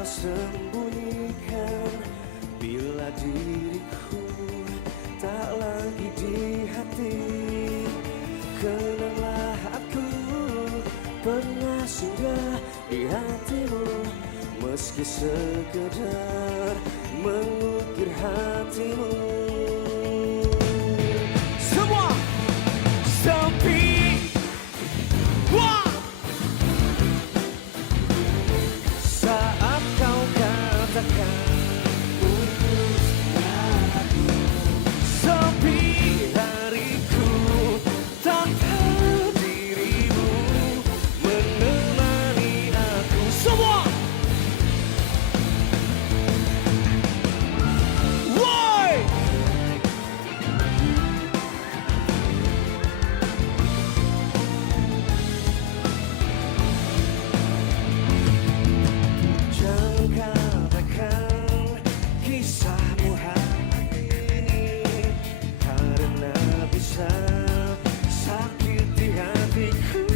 kau sembunyikan bila diriku tak lagi di hati. Kenanglah aku pernah singgah di hatimu, meski sekedar mengukir hatimu. Semua sepi. Wah! Saat kau katakan putusnya aku, sepi hariku tanpa dirimu menemani aku. Semua woi! Jangan katakan kisahmu hari ini, karena bisa sakiti hatiku.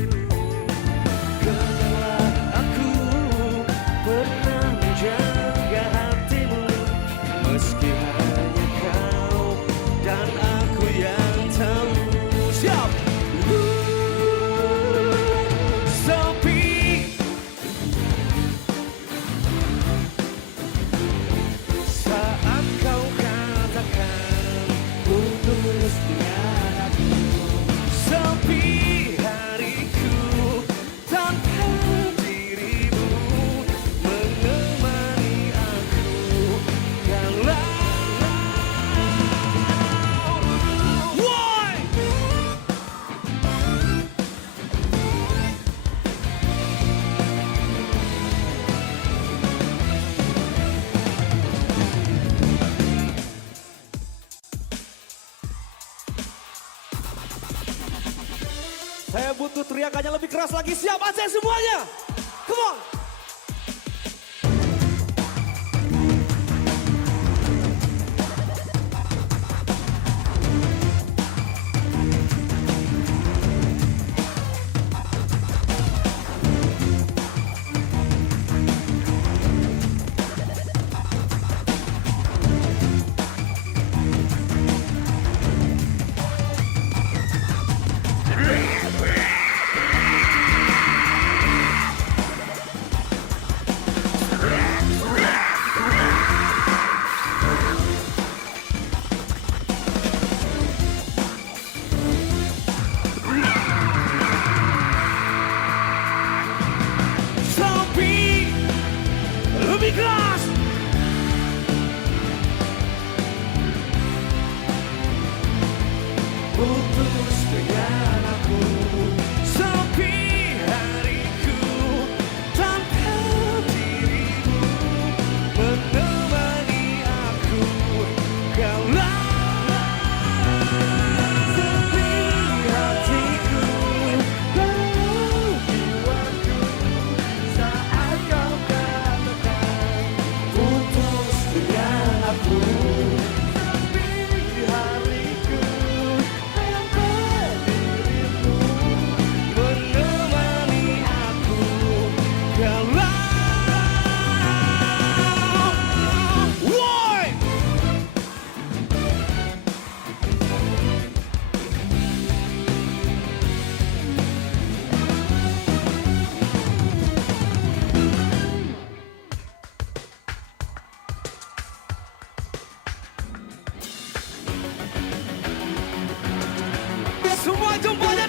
Kenanglah aku pernah menjaga hatimu, meski hanya kau dan aku yang tahu. Siap! Sepi. Saat kau katakan putus dengan aku, sepi hariku tanpa dirimu menemani aku. Kalau woi! Saya butuh teriakannya lebih keras lagi. Siap Aceh semuanya? Come on! Sepi, lebih keras. Putus dengan aku, sepi hariku tanpa dirimu menemani aku. Kaulah sepi hatiku, kau jiwaku. Saat kau katakan putus dengan aku, sepi hariku tanpa dirimu menemani aku. Kalau woi! Semua jempolnya